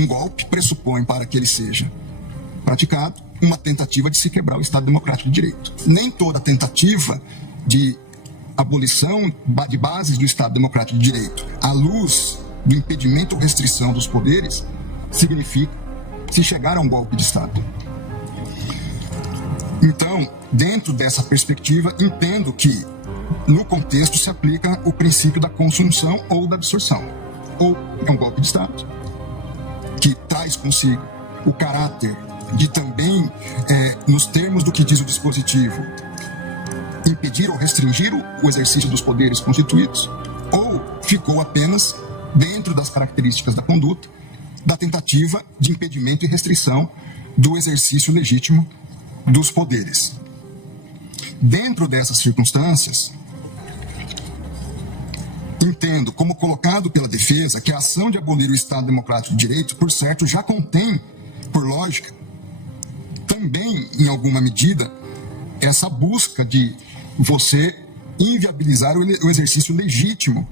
Um golpe pressupõe, para que ele seja praticado, uma tentativa de se quebrar o Estado Democrático de Direito. Nem toda tentativa de abolição de bases do Estado Democrático de Direito, à luz do impedimento ou restrição dos poderes, significa se chegar a um golpe de Estado. Então, dentro dessa perspectiva, entendo que, no contexto, se aplica o princípio da consunção ou da absorção. Ou é um golpe de Estado, que traz consigo o caráter de também, nos termos do que diz o dispositivo, impedir ou restringir o exercício dos poderes constituídos, ou ficou apenas dentro das características da conduta, da tentativa de impedimento e restrição do exercício legítimo dos poderes. Dentro dessas circunstâncias, entendo, como colocado pela defesa, que a ação de abolir o Estado Democrático de Direito, por certo, já contém, por lógica, também, em alguma medida, essa busca de você inviabilizar o exercício legítimo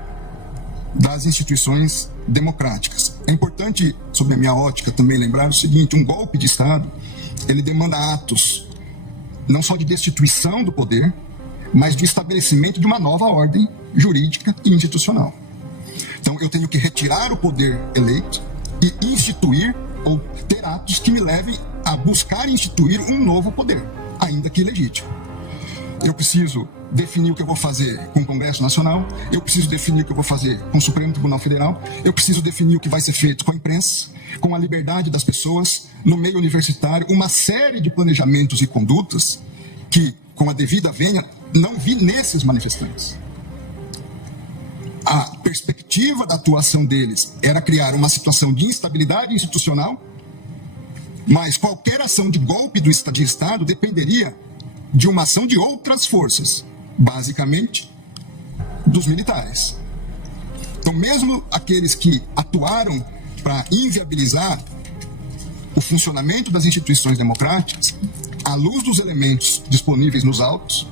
das instituições democráticas. É importante, sob a minha ótica, também lembrar o seguinte: um golpe de Estado, ele demanda atos não só de destituição do poder, mas de estabelecimento de uma nova ordem jurídica e institucional. Então, eu tenho que retirar o poder eleito e instituir ou ter atos que me levem a buscar instituir um novo poder, ainda que ilegítimo. Eu preciso definir o que eu vou fazer com o Congresso Nacional, eu preciso definir o que eu vou fazer com o Supremo Tribunal Federal, eu preciso definir o que vai ser feito com a imprensa, com a liberdade das pessoas, no meio universitário, uma série de planejamentos e condutas que, com a devida vênia, não vi nesses manifestantes. A perspectiva da atuação deles era criar uma situação de instabilidade institucional, mas qualquer ação de golpe de Estado dependeria de uma ação de outras forças, basicamente dos militares. Então, mesmo aqueles que atuaram para inviabilizar o funcionamento das instituições democráticas, à luz dos elementos disponíveis nos autos,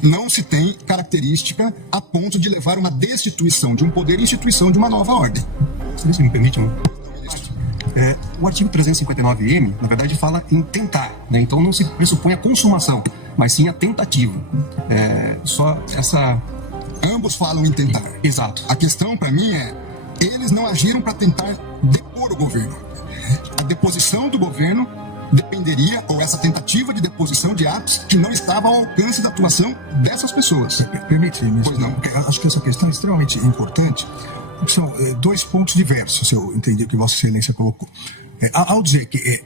não se tem característica a ponto de levar uma destituição de um poder e instituição de uma nova ordem. Se me permite, o artigo 359-M, na verdade, fala em tentar, né? Então não se pressupõe a consumação, mas sim a tentativa. Só essa... Ambos falam em tentar. Exato. A questão, para mim, eles não agiram para tentar depor o governo. A deposição do governo dependeria, ou essa tentativa de deposição de atos que não estavam ao alcance da atuação dessas pessoas. Permite-me, pois não. Acho que essa questão é extremamente importante. São dois pontos diversos, se eu entendi o que Vossa Excelência colocou. Ao dizer que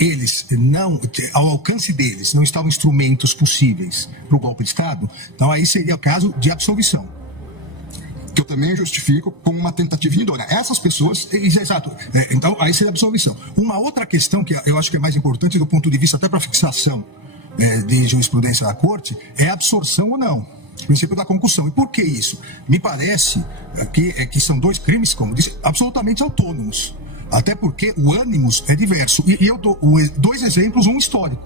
eles não, ao alcance deles, não estavam instrumentos possíveis para o golpe de Estado, então aí seria o caso de absolvição. Que eu também justifico como uma tentativa indolora. Essas pessoas... Exato. Então, aí seria a absolvição. Uma outra questão que eu acho que é mais importante do ponto de vista até para fixação de jurisprudência da Corte é a absorção ou não. O princípio da concussão. E por que isso? Me parece que são dois crimes, como disse, absolutamente autônomos. Até porque o ânimos é diverso. E eu dou dois exemplos, um histórico.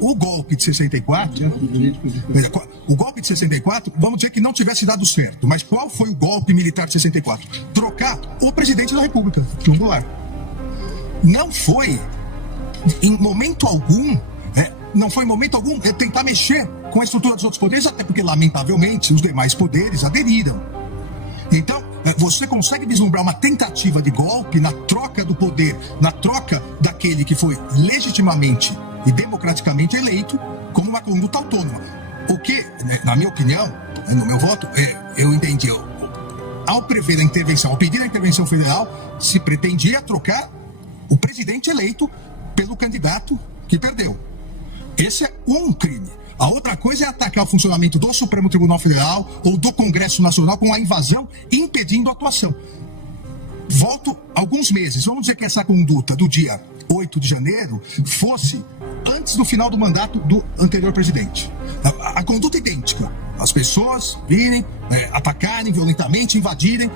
O golpe de 64... O golpe de 64, vamos dizer que não tivesse dado certo. Mas qual foi o golpe militar de 64? Trocar o presidente da República, João Goulart. Não foi, em momento algum... Não foi em momento algum tentar mexer com a estrutura dos outros poderes, até porque, lamentavelmente, os demais poderes aderiram. Então, você consegue vislumbrar uma tentativa de golpe na troca do poder, na troca daquele que foi legitimamente e democraticamente eleito, como uma conduta autônoma. O que, na minha opinião, no meu voto, eu entendi, ao prever a intervenção, ao pedir a intervenção federal, se pretendia trocar o presidente eleito pelo candidato que perdeu. Esse é um crime. A outra coisa é atacar o funcionamento do Supremo Tribunal Federal ou do Congresso Nacional com a invasão, impedindo a atuação. Volto alguns meses. Vamos dizer que essa conduta do dia 8 de janeiro fosse antes do final do mandato do anterior presidente. A conduta é idêntica. As pessoas virem, atacarem violentamente, invadirem.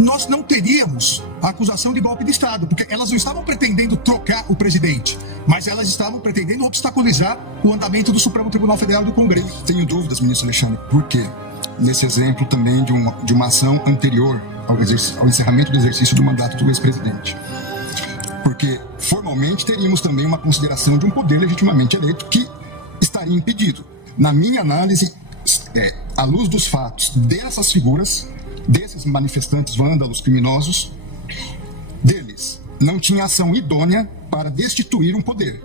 Nós não teríamos a acusação de golpe de Estado, porque elas não estavam pretendendo trocar o presidente, mas elas estavam pretendendo obstaculizar o andamento do Supremo Tribunal Federal e do Congresso. Tenho dúvidas, ministro Alexandre, por quê? Nesse exemplo também de uma ação anterior ao encerramento do exercício do mandato do ex-presidente. Porque, formalmente, teríamos também uma consideração de um poder legitimamente eleito que estaria impedido. Na minha análise, à luz dos fatos dessas figuras, desses manifestantes vândalos criminosos, deles não tinha ação idônea para destituir um poder.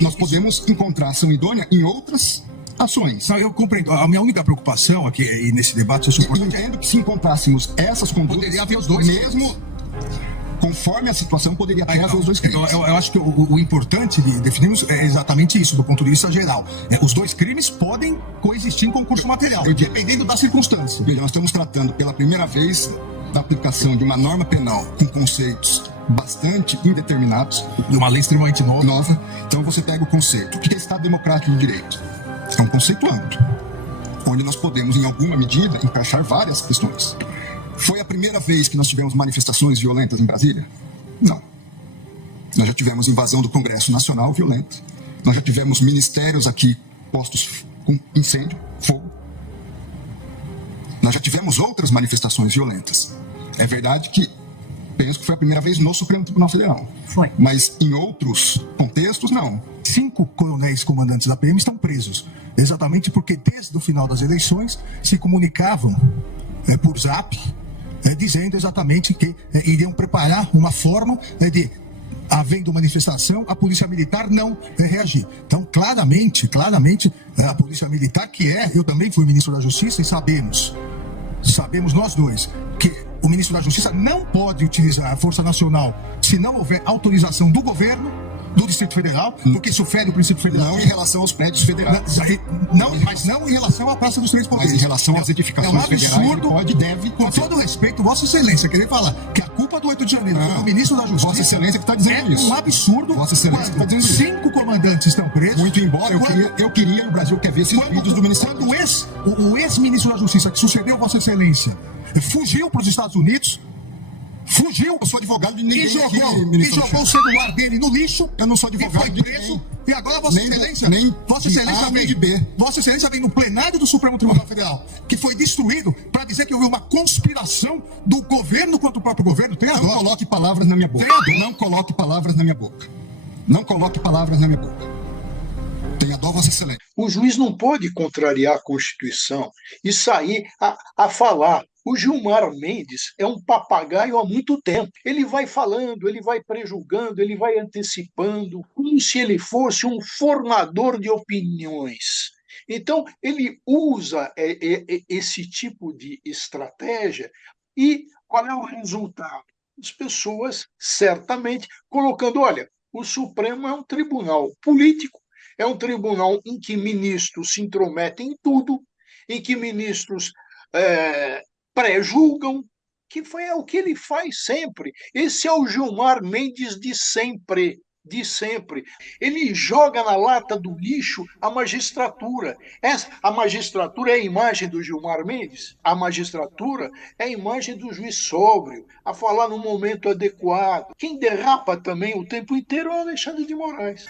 Nós podemos encontrar ação idônea em outras ações. Não, eu compreendo. A minha única preocupação aqui e nesse debate, eu suponho entendo que se encontrássemos essas condutas, poderia haver os dois, mesmo conforme a situação, poderia ter os dois crimes. Eu acho que o importante de definirmos é exatamente isso, do ponto de vista geral. Os dois crimes podem coexistir em concurso material, dependendo da circunstância. Veja, nós estamos tratando pela primeira vez da aplicação de uma norma penal com conceitos bastante indeterminados. De uma lei extremamente nova. Então você pega o conceito. O que é Estado Democrático de Direito? É um conceito amplo, onde nós podemos, em alguma medida, encaixar várias questões. Foi a primeira vez que nós tivemos manifestações violentas em Brasília? Não. Nós já tivemos invasão do Congresso Nacional violenta. Nós já tivemos ministérios aqui postos com incêndio, fogo. Nós já tivemos outras manifestações violentas. É verdade que penso que foi a primeira vez no Supremo Tribunal Federal. Foi. Mas em outros contextos, não. 5 coronéis comandantes da PM estão presos. Exatamente porque desde o final das eleições se comunicavam por zap, dizendo exatamente que iriam preparar uma forma de, havendo manifestação, a Polícia Militar não reagir. Então, claramente, a Polícia Militar, eu também fui ministro da Justiça e sabemos nós dois, que o ministro da Justiça não pode utilizar a Força Nacional se não houver autorização do governo do Distrito Federal, porque isso fere o princípio federal. Não em relação aos prédios federais. Mas não em relação à Praça dos Três Poderes. Mas em relação às edificações federais, ele pode e deve. Com todo respeito, Vossa Excelência, querer falar que a culpa do 8 de janeiro é do ministro da Justiça. Vossa Excelência que está dizendo isso. É um absurdo. Vossa Excelência que está dizendo isso. 5 comandantes estão presos. Muito embora eu queria, e o Brasil quer ver esses vídeos do Ministério. Quando o ex-ministro da Justiça, que sucedeu Vossa Excelência, fugiu para os Estados Unidos, eu sou advogado de ninguém. E jogou o celular dele no lixo. Eu não sou advogado de preso. ninguém. E agora Vossa Excelência, Vossa Excelência vem no plenário do Supremo Tribunal Federal, que foi destruído, para dizer que houve uma conspiração do governo contra o próprio governo. Tem Não coloque palavras na minha boca. Não coloque palavras na minha boca. Não coloque palavras na minha boca. Tenha dó, Vossa Excelência. O juiz não pode contrariar a Constituição e sair a falar. O Gilmar Mendes é um papagaio há muito tempo. Ele vai falando, ele vai prejulgando, ele vai antecipando, como se ele fosse um formador de opiniões. Então, ele usa esse tipo de estratégia e qual é o resultado? As pessoas, certamente, colocando, olha, o Supremo é um tribunal político, é um tribunal em que ministros se intrometem em tudo, em que ministros pré-julgam, que foi o que ele faz sempre. Esse é o Gilmar Mendes de sempre. Ele joga na lata do lixo a magistratura. A magistratura é a imagem do Gilmar Mendes? A magistratura é a imagem do juiz sóbrio, a falar no momento adequado. Quem derrapa também o tempo inteiro é o Alexandre de Moraes.